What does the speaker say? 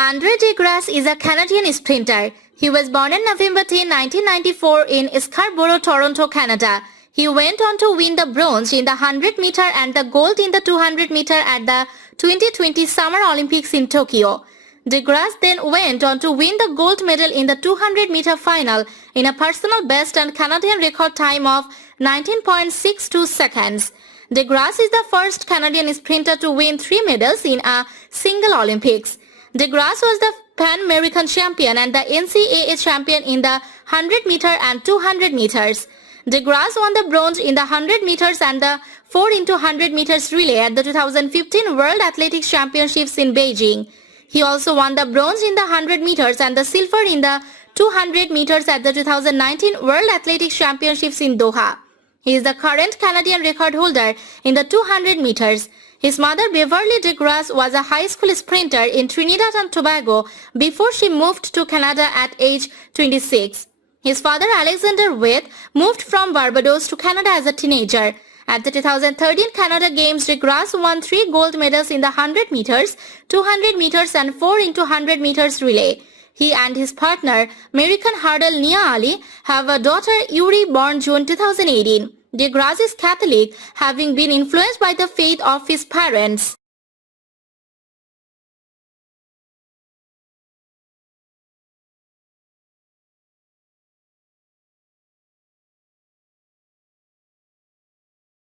Andre de Grasse is a Canadian sprinter. He was born on November 10, 1994 in Scarborough, Toronto, Canada. He went on to win the bronze in the 100-meter and the gold in the 200-meter at the 2020 Summer Olympics in Tokyo. De Grasse then went on to win the gold medal in the 200-meter final in a personal best and Canadian record time of 19.62 seconds. De Grasse is the first Canadian sprinter to win 3 medals in a single Olympics. De Grasse was the Pan-American champion and the NCAA champion in the 100-meter and 200 meters. De Grasse won the bronze in the 100 meters and the 4 into 100 meters relay at the 2015 World Athletics Championships in Beijing. He also won the bronze in the 100 meters and the silver in the 200 meters at the 2019 World Athletics Championships in Doha. He is the current Canadian record holder in the 200 meters. His mother Beverly de Grasse was a high school sprinter in Trinidad and Tobago before she moved to Canada at age 26. His father Alexander Witt moved from Barbados to Canada as a teenager. At the 2013 Canada Games, de Grasse won 3 gold medals in the 100 meters, 200 meters and 4 into 100 meters relay. He and his partner, American hurdle Nia Ali, have a daughter Yuri born June 2018. De Grasse is Catholic, having been influenced by the faith of his parents.